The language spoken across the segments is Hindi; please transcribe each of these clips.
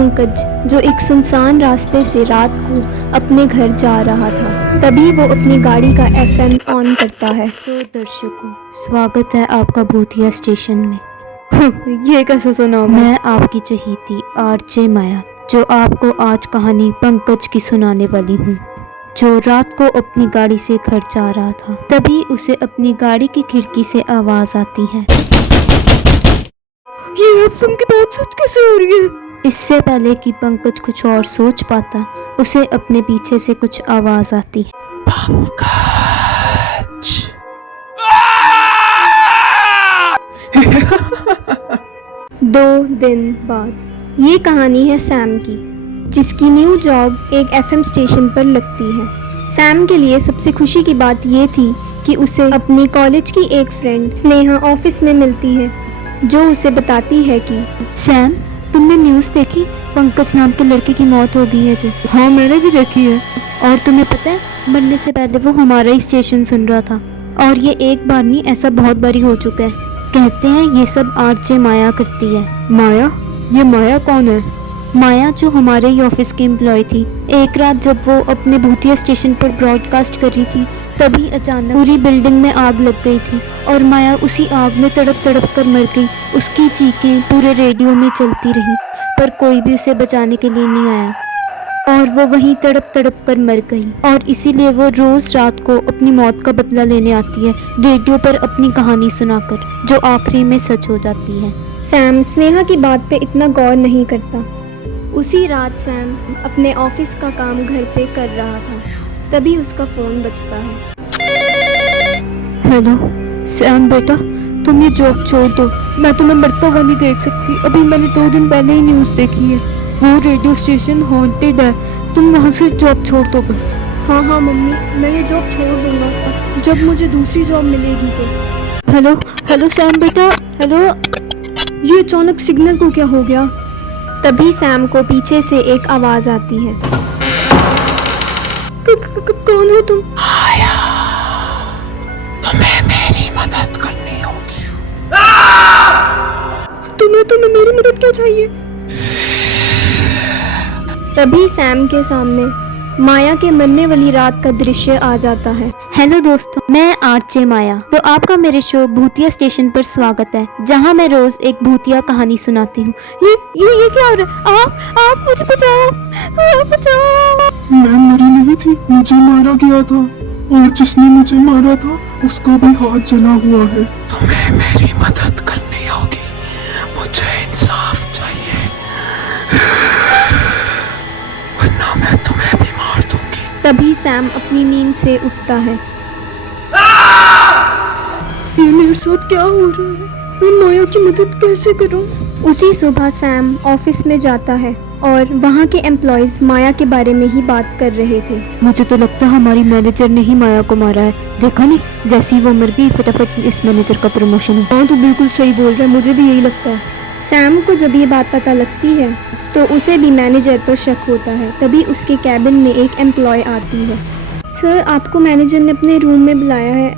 पंकज, जो एक सुनसान रास्ते से रात को अपने घर जा रहा था, तभी वो अपनी गाड़ी का एफएम ऑन करता है। तो दर्शकों, स्वागत है आपका भूतिया स्टेशन में। ये कैसे सुना? मैं आपकी चहेती आरजे माया, जो आपको आज कहानी पंकज की सुनाने वाली हूँ, जो रात को अपनी गाड़ी से घर जा रहा था। तभी उसे अपनी गाड़ी की खिड़की से आवाज आती है। ये एफएम की बात सच कैसे हो रही है? इससे पहले कि पंकज कुछ और सोच पाता, उसे अपने पीछे से कुछ आवाज आती है। पंकज। 2 दिन बाद। ये कहानी है सैम की, जिसकी न्यू जॉब एक एफएम स्टेशन पर लगती है। सैम के लिए सबसे खुशी की बात ये थी कि उसे अपनी कॉलेज की एक फ्रेंड स्नेहा ऑफिस में मिलती है, जो उसे बताती है कि सैम, तुमने न्यूज़ देखी? पंकज नाम के लड़के की मौत हो गई है जो। हाँ, मैंने भी देखी है। और तुम्हें पता है, मरने से पहले वो हमारा ही स्टेशन सुन रहा था। और ये एक बार नहीं, ऐसा बहुत बारी हो चुका है। कहते हैं ये सब आरजे माया करती है। माया? ये माया कौन है? माया जो हमारे ही ऑफिस की एम्प्लॉय थी। एक रात जब वो अपने भूतिया स्टेशन पर ब्रॉडकास्ट कर रही थी, तभी अचानक पूरी बिल्डिंग में आग लग गई थी और माया उसी आग में तड़प तड़प कर मर गई। उसकी चीखें पूरे रेडियो में चलती रही, पर कोई भी उसे बचाने के लिए नहीं आया और वो वहीं तड़प तड़प कर मर गई। और इसीलिए वो रोज रात को अपनी मौत का बदला लेने आती है, रेडियो पर अपनी कहानी सुनाकर, जो आखिरी में सच हो जाती है। सैम स्नेहा की बात पे इतना गौर नहीं करता। उसी रात सैम अपने ऑफिस का काम घर पे कर रहा था, तभी उसका फ़ोन बजता है। हेलो सैम बेटा, तुम ये जॉब छोड़ दो। मैं तुम्हें मरता हुआ नहीं देख सकती। अभी मैंने 2 दिन पहले ही न्यूज़ देखी है, वो रेडियो स्टेशन हॉन्टेड है। तुम वहाँ से जॉब छोड़ दो बस। हाँ मम्मी, मैं ये जॉब छोड़ दूंगा जब मुझे दूसरी जॉब मिलेगी तो। हेलो सैम बेटा, हेलो। ये अचानक सिग्नल को क्या हो गया? तभी सैम को पीछे से एक आवाज आती है। कौन हो तुम? माया, तुम्हें मेरी मदद करनी होगी। तुम्हें मेरी मदद क्यों चाहिए? तभी सैम के सामने माया के मरने वाली रात का दृश्य आ जाता है। हेलो दोस्तों, मैं आरजे माया। तो आपका मेरे शो भूतिया स्टेशन पर स्वागत है, जहां मैं रोज एक भूतिया कहानी सुनाती हूँ। ये क्या हो रहा है? आप मुझे बचाओ, बचाओ। मैं मरी नहीं थी, मुझे मारा गया था, और जिसने मुझे मारा था उसका भी हाथ जला हुआ है। तुम्हें मेरी मदद करनी होगी, मुझे इंसाफ चाहिए, वरना मैं तुम्हें भी मार दूंगी। तभी सैम अपनी नींद से उठता है। ये मेरे साथ क्या हो रहा है? मैं माया की मदद कैसे करूं? उसी सुबह सैम ऑफिस में जाता है और वहाँ के एम्प्लॉयज माया के बारे में ही बात कर रहे थे। मुझे तो लगता है हमारी मैनेजर ने ही माया को मारा है। देखा नहीं, जैसे ही वो मर गई फटाफट इस मैनेजर का प्रमोशन है। हाँ, तो बिल्कुल सही बोल रहा है, मुझे भी यही लगता है। सैम को जब ये बात पता लगती है तो उसे भी मैनेजर पर शक होता है। तभी उसके कैबिन में एक एम्प्लॉय आती है। सर, आपको मैनेजर ने अपने रूम में बुलाया है।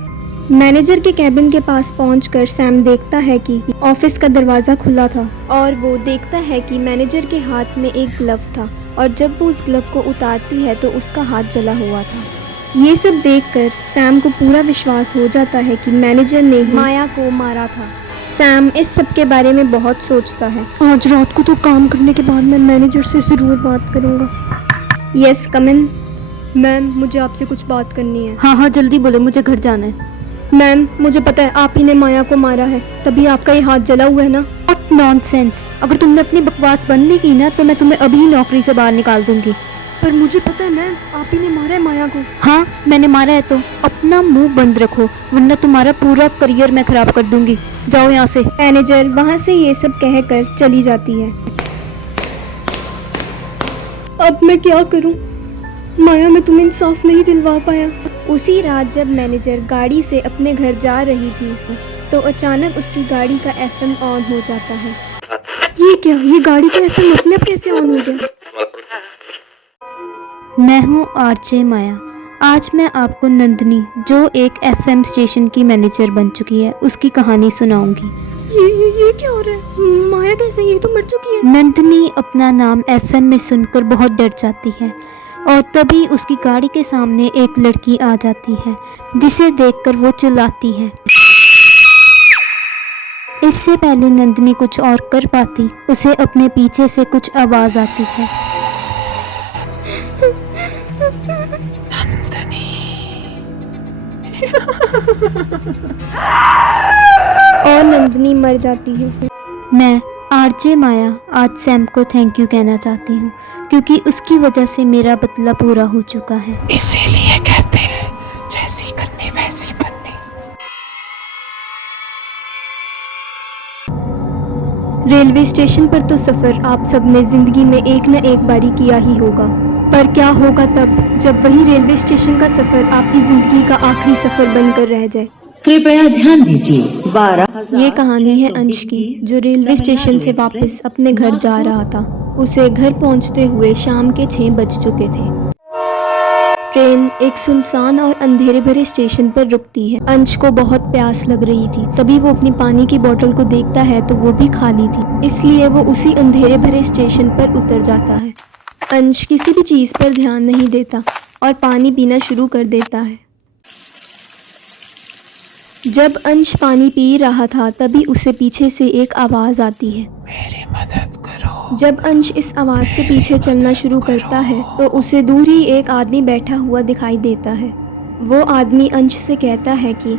मैनेजर के कैबिन के पास पहुंचकर सैम देखता है कि ऑफिस का दरवाज़ा खुला था और वो देखता है कि मैनेजर के हाथ में एक ग्लव था, और जब वो उस ग्लव को उतारती है तो उसका हाथ जला हुआ था। ये सब देखकर सैम को पूरा विश्वास हो जाता है कि मैनेजर ने ही माया को मारा था। सैम इस सब के बारे में बहुत सोचता है। आज रात को तो काम करने के बाद मैं मैनेजर से ज़रूर बात करूँगा। यस, कम इन। मैम, मुझे आपसे कुछ बात करनी है। हाँ, जल्दी बोले, मुझे घर जाना है। मैम, मुझे पता है आप ही ने माया को मारा है, तभी आपका ये हाथ जला हुआ है ना। What nonsense! अगर तुमने अपनी बकवास बंद नहीं की ना, तो मैं तुम्हें अभी नौकरी से बाहर निकाल दूंगी। पर मुझे पता है मैम, आप ही ने मारा है माया को। हाँ, मैंने मारा है तो अपना मुंह बंद रखो, वरना तुम्हारा पूरा करियर मैं खराब कर दूंगी। जाओ यहाँ से। मैनेजर वहाँ से ये सब कहकर चली जाती है। अब मैं क्या करूँ? माया, मैं तुम्हें इंसाफ नहीं दिलवा पाया। उसी रात जब मैनेजर गाड़ी से अपने घर जा रही थी तो अचानक उसकी गाड़ी का एफएम ऑन हो जाता है। ये क्या? ये गाड़ी का एफएम अपने आप कैसे ऑन हो गया? मैं हूँ आरजे माया। आज मैं आपको नंदनी, जो एक एफएम स्टेशन की मैनेजर बन चुकी है, उसकी कहानी सुनाऊंगी। ये क्या हो रहा है? माया मरा कैसे? ये तो मर चुकी है। नंदिनी अपना नाम एफएम में सुनकर बहुत डर जाती है और तभी उसकी गाड़ी के सामने एक लड़की आ जाती है जिसे देखकर वो चिल्लाती है। इससे पहले नंदिनी कुछ और कर पाती, उसे अपने पीछे से कुछ आवाज आती है। और नंदिनी मर जाती है। मैं आरजे माया आज सैम को थैंक यू कहना चाहती हूँ क्योंकि उसकी वजह से मेरा बदला पूरा हो चुका है। इसीलिए कहते हैं जैसी करनी वैसी बननी। रेलवे स्टेशन पर तो सफर आप सबने जिंदगी में एक न एक बारी किया ही होगा, पर क्या होगा तब जब वही रेलवे स्टेशन का सफर आपकी जिंदगी का आखिरी सफर बनकर रह जाए। कृपया ध्यान दीजिए 12 ये कहानी है अंश की, जो रेलवे स्टेशन से वापस अपने घर जा रहा था। उसे घर पहुंचते हुए शाम के 6 बज चुके थे। ट्रेन एक सुनसान और अंधेरे भरे स्टेशन पर रुकती है। अंश को बहुत प्यास लग रही थी, तभी वो अपनी पानी की बोतल को देखता है तो वो भी खाली थी, इसलिए वो उसी अंधेरे भरे स्टेशन पर उतर जाता है। अंश किसी भी चीज़ पर ध्यान नहीं देता और पानी पीना शुरू कर देता है। जब अंश पानी पी रहा था तभी उसे पीछे से एक आवाज़ आती है, मेरी मदद करो। जब अंश इस आवाज़ के पीछे चलना शुरू करता है तो उसे दूर ही एक आदमी बैठा हुआ दिखाई देता है। वो आदमी अंश से कहता है कि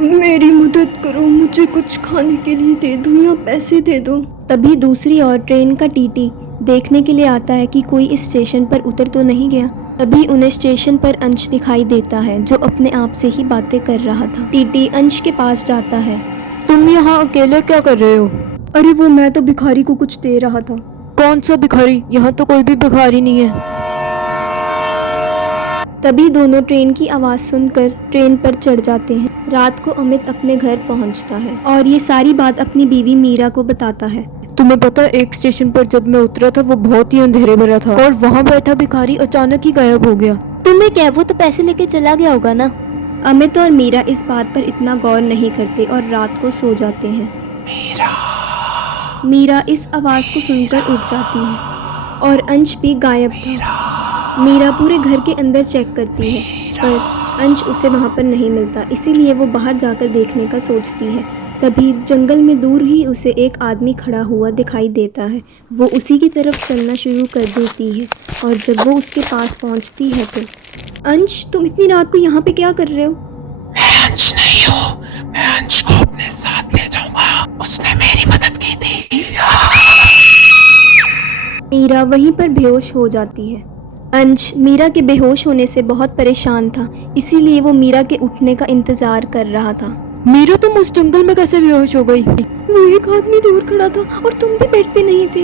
मेरी मदद करो, मुझे कुछ खाने के लिए दे दो या पैसे दे दो। तभी दूसरी ओर ट्रेन का टीटी देखने के लिए आता है कि कोई इस स्टेशन पर उतर तो नहीं गया। तभी उन्हें स्टेशन पर अंश दिखाई देता है जो अपने आप से ही बातें कर रहा था। टीटी अंश के पास जाता है। तुम यहाँ अकेले क्या कर रहे हो? अरे वो मैं तो भिखारी को कुछ दे रहा था। कौन सा भिखारी? यहाँ तो कोई भी भिखारी नहीं है। तभी दोनों ट्रेन की आवाज़ सुनकर ट्रेन पर चढ़ जाते हैं। रात को अमित अपने घर पहुँचता है और ये सारी बात अपनी बीवी मीरा को बताता है। तुम्हें पता है, एक स्टेशन पर जब मैं उतरा था वो बहुत ही अंधेरे भरा था और वहाँ बैठा भिखारी अचानक ही गायब हो गया। तुम्हें क्या, वो तो पैसे लेके चला गया होगा ना। अमित और मीरा इस बात पर इतना गौर नहीं करते और रात को सो जाते हैं। मीरा इस आवाज़ को सुनकर उठ जाती है और अंश भी गायब था। मीरा पूरे घर के अंदर चेक करती है पर अंश उसे वहाँ पर नहीं मिलता, इसीलिए वो बाहर जाकर देखने का सोचती है। तभी जंगल में दूर ही उसे एक आदमी खड़ा हुआ दिखाई देता है। वो उसी की तरफ चलना शुरू कर देती है और जब वो उसके पास पहुँचती है तो अंश, तुम इतनी रात को यहाँ पे क्या कर रहे हो? मैं अंश नहीं हूँ, मैं अंश को अपने साथ ले जाऊंगा, उसने मेरी मदद की थी। मीरा वहीं पर बेहोश हो जाती है। अंश मीरा के बेहोश होने से बहुत परेशान था, इसीलिए वो मीरा के उठने का इंतजार कर रहा था। मीरा, तुम उस जंगल में कैसे बेहोश हो गई? वो एक आदमी दूर खड़ा था और तुम भी बेड पे नहीं थे।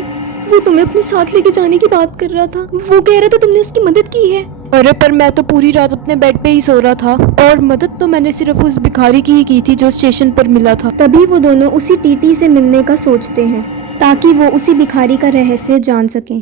वो तुम्हें अपने साथ लेके जाने की बात कर रहा था। वो कह रहा था तुमने उसकी मदद की है। अरे पर मैं तो पूरी रात अपने बेड पे ही सो रहा था और मदद तो मैंने सिर्फ उस भिखारी की ही की थी जो स्टेशन पर मिला था। तभी वो दोनों उसी टीटी से मिलने का सोचते हैं ताकि वो उसी भिखारी का रहस्य जान सकें।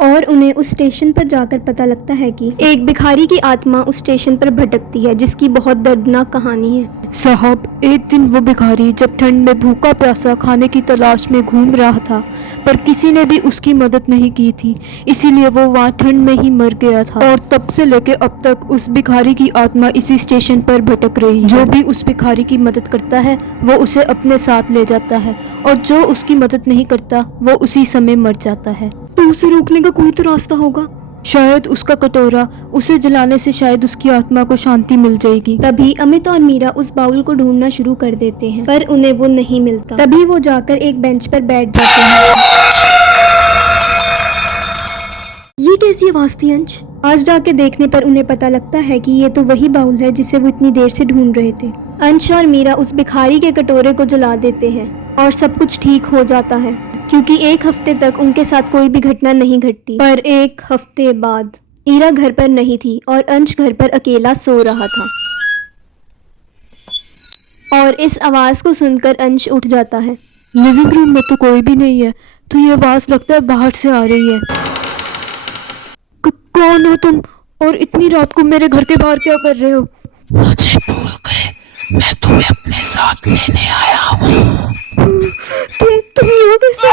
और उन्हें उस स्टेशन पर जाकर पता लगता है कि एक भिखारी की आत्मा उस स्टेशन पर भटकती है जिसकी बहुत दर्दनाक कहानी है। साहब, एक दिन वो भिखारी जब ठंड में भूखा प्यासा खाने की तलाश में घूम रहा था पर किसी ने भी उसकी मदद नहीं की थी, इसीलिए वो वहाँ ठंड में ही मर गया था और तब से लेके अब तक उस भिखारी की आत्मा इसी स्टेशन पर भटक रही है। जो भी उस भिखारी की मदद करता है वो उसे अपने साथ ले जाता है और जो उसकी मदद नहीं करता वो उसी समय मर जाता है। तो उसे रोकने का कोई तो रास्ता होगा। शायद उसका कटोरा, उसे जलाने से शायद उसकी आत्मा को शांति मिल जाएगी। तभी अमित और मीरा उस बाउल को ढूंढना शुरू कर देते हैं पर उन्हें वो नहीं मिलता। तभी वो जाकर एक बेंच पर बैठ जाते हैं। ये कैसी आवाज थी अंश? आज जाके देखने पर उन्हें पता लगता है कि ये तो वही बाउल है जिसे वो इतनी देर से ढूंढ रहे थे। अंश और मीरा उस भिखारी के कटोरे को जला देते हैं और सब कुछ ठीक हो जाता है क्योंकि एक हफ्ते तक उनके साथ कोई भी घटना नहीं घटती। पर एक हफ्ते बाद मीरा घर पर नहीं थी और अंश घर पर अकेला सो रहा था और इस आवाज को सुनकर अंश उठ जाता है। लिविंग रूम में तो कोई भी नहीं है, तो ये आवाज लगता है बाहर से आ रही है। कौन हो तुम और इतनी रात को मेरे घर के बाहर क्या कर रहे हो? मुझे भूल गए, मैं तुम्हें अपने साथ लेने आया हूँ। तुम यहाँ कैसे?